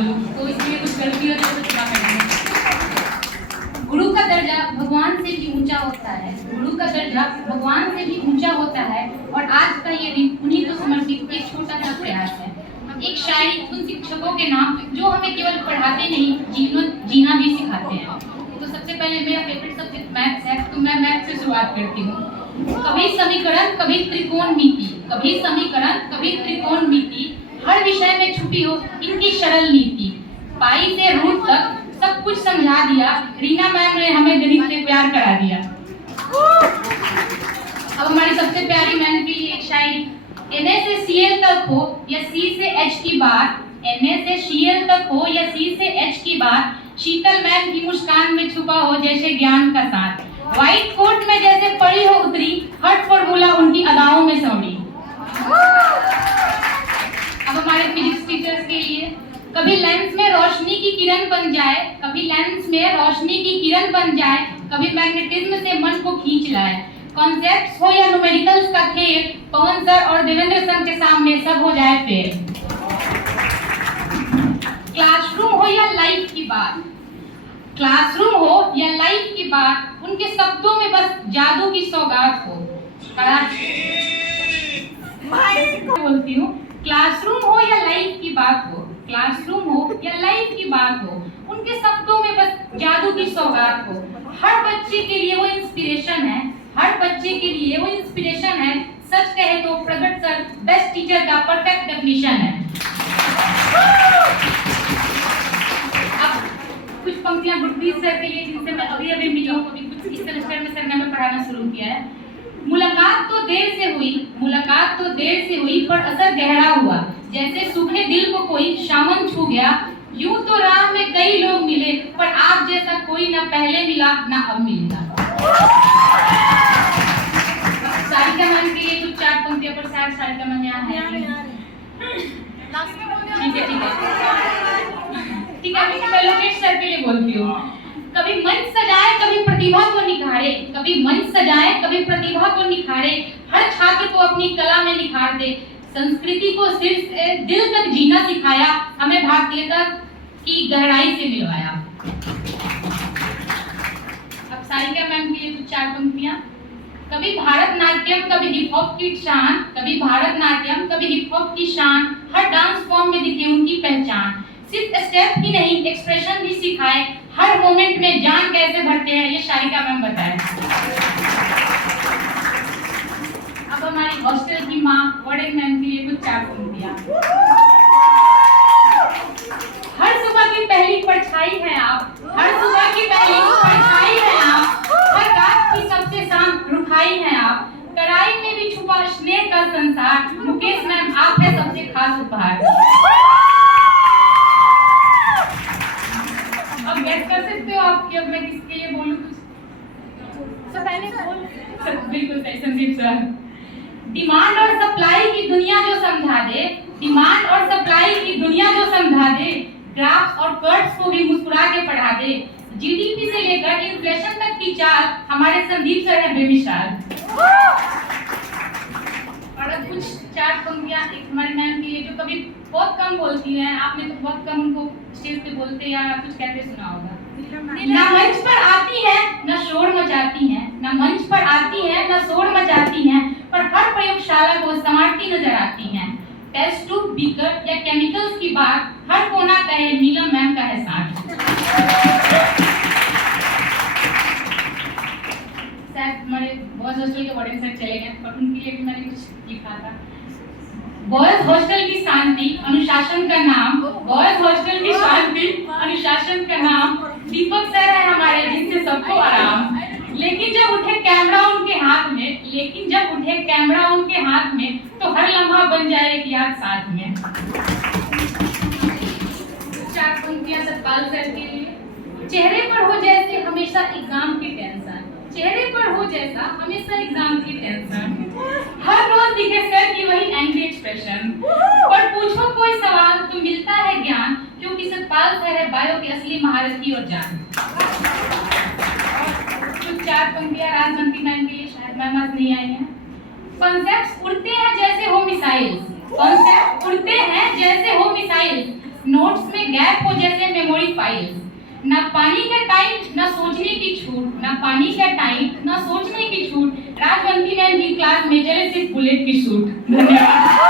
बोलूं, तो इसलिए कुछ गलती हो तो क्षमा करेंगे। गुरु का दर्जा भगवान से भी ऊंचा होता है, गुरु का दर्जा भगवान से भी ऊंचा होता है। और आज का ये दिन उन्हीं को समर्पित एक छोटा सा प्रयास है, एक शायरी उन शिक्षकों के नाम जो हमें केवल पढ़ाते नहीं, जीना भी सिखाते हैं। तो सबसे पहले मेरा फेवरेट सब्जेक्ट मैथ्स है, तो मैं मैथ्स से शुरुआत करती हूँ। कभी समीकरण कभी त्रिकोणमिति, कभी समीकरण कभी त्रिकोणमिति, हर विषय में छुपी हो इनकी सरल नीति। पाई से रूट तक सब कुछ समझा दिया, रीना मैम ने हमें गणित से प्यार करा दिया। अब हमारी सबसे प्यारी मैम की एक शायरी, Na से Cl तक हो या C से H की बात, Na से Cl तक हो या C से H की बात, शीतल मैम की मुस्कान में छुपा हो जैसे ज्ञान का साथ। व्हाइट कोट में जैसे पड़ी हो उतरी, हर फॉर्मूला उनकी अदाओं में सौड़ी। अब हमारे फिजिक्स टीचर्स के लिए, कभी लेंस में रोशनी की किरण बन जाए, कभी लेंस में रोशनी की किरण बन जाए, कभी मैग्नेटिज्म से मन को खींच लाए। कॉन्सेप्ट्स हो या न्यूमेरिकल्स का खेल, पवन सर और देवेंद्र सर के सामने सब हो जाए फेल। क्लासरूम हो या लाइफ की बात, क्लासरूम हो या लाइफ की बात, उनके शब्दों में बस जादू की सौगात हो। बोलती हूँ, क्लासरूम हो या लाइफ की बात हो, क्लासरूम हो या लाइफ की बात हो, उनके शब्दों में बस जादू की सौगात हो। हर बच्चे के लिए वो इंस्पिरेशन है, हर बच्चे के लिए वो इंस्पिरेशन है। सच कहे तो प्रगट सर बेस्ट टीचर का परफेक्ट डेफिनेशन है। अब कुछ पंक्तियां गुरप्रीत सर के लिए, जिनसे मैं अभी अभी मिली हूँ, अभी कुछ इस सेमेस्टर में सर ने हमें पढ़ाना शुरू किया है। मुलाकात तो देर से हुई, मुलाकात तो देर से हुई, पर असर गहरा हुआ, जैसे सूखे दिल को कोई शामन छू गया। यूं तो राह में कई लोग मिले, पर आप जैसा कोई ना पहले मिला ना अब मिलेगा। सारिका मैम के लिए कुछ 4 पंक्तियों पर शायद सारिका मैम यहाँ है। ठीक है ठीक है ठीक है, मैं लोकेश सर के लिए बोलती हूँ। कभी मंच सजाए कभी प्रतिभा को निखारे, कभी मंच सजाए कभी प्रतिभा को निखारे, हर छात्र को अपनी कला में निखार दे। संस्कृति को सिर से दिल तक जीना सिखाया, हमें भारतीयता की गहराई से मिलवाया। अब सारिका मैम के लिए कुछ 4 पंक्तियां। कभी भारतनाट्यम कभी हिप हॉप की शान, कभी भारतनाट्यम कभी हिप हॉप की शान, हर डांस फॉर्म में दिखे उनकी पहचान। सिर्फ स्टेप ही नहीं एक्सप्रेशन भी सिखाए, हर मोमेंट में जान कैसे भरते हैं ये सारिका मैम बताए। अब हमारी हॉस्टल की माँ वार्डन मैम के लिए कुछ 4 पंक्तियां। हर सुबह की पहली परछाई है आप, हर सुबह की पहली परछाई है आप, हर रात की सबसे शांत रुखाई है आप। कढ़ाई में भी छुपा स्नेह का संसार, मुकेश मैम आप है सबसे खास उपहार। अब गैस कर सकते हो आप कि अब मैं किसके लिए बोलूं कुछ? सब पहले बोल। बिल्कुल सही संदीप सर। डिमांड और सप्लाई की दुनिया जो समझा दे, डिमांड और सप्लाई की दुनिया जो समझा दे, ग्राफ्स और कर्व्स को भी मुस्कुरा के पढ़ा दे। जीडीपी से लेकर इन्फ्लेशन तक की चाल, हमारे संदीप सर है बेमिसाल। और अब कुछ 4 पंक्तियां एक हमारी मैम के लिए, जो कभी बहुत कम बोलती हैं, आपने तो बहुत कम उनको स्टेज पे बोलते या कुछ कहते सुना होगा। ना मंच पर आती है ना शोर मचाती हैं, ना मंच पर आती है ना शोर मचाती हैं, पर हर प्रयोगशाला को संवारती नजर आती हैं। टेस्ट ट्यूब बीकर या केमिकल्स की बात, हर कोना कहे नीलम मैम का है साथ। शायद हमारे बॉयज हॉस्टल के वार्डन सर चले गए, पर उनके लिए भी मैंने कुछ लिखा था। बॉयज हॉस्टल की शांति अनुशासन का नाम, बॉयज हॉस्टल की शांति अनुशासन का नाम, दीपक सर है हमारे जिनसे सबको आराम। लेकिन जब उठे कैमरा उनके हाथ में, लेकिन जब उठे कैमरा उनके हाथ में, तो हर लम्हा बन जाए एक याद साथ में। 4 पंक्तियां सतपाल सर के लिए। चेहरे पर हो जैसे हमेशा एग्जाम की टेंशन, चेहरे पर हो जैसा हमेशा एग्जाम की टेंशन, हर रोज दिखे सर की वही एंग्री एक्सप्रेशन, पर पूछो कोई सवाल तो मिलता है ज्ञान, क्योंकि सतपाल सर है बायो की असली महारत की और जान। कुछ 4 पंक्तियां राजमंत्री मैम के लिए, शायद मैम आज नहीं आई हैं। कॉन्सेप्ट्स उड़ते हैं जैसे हो मिसाइल्स, कॉन्सेप्ट उड़ते हैं जैसे हो मिसाइल्स, नोट्स में गैप हो जैसे मेमोरी फाइल्स। ना पानी का टाइम ना सोचने की छूट, ना पानी का टाइम ना सोचने की छूट, राजवंती मैम की क्लास में चले सिर्फ बुलेट की शूट। धन्यवाद।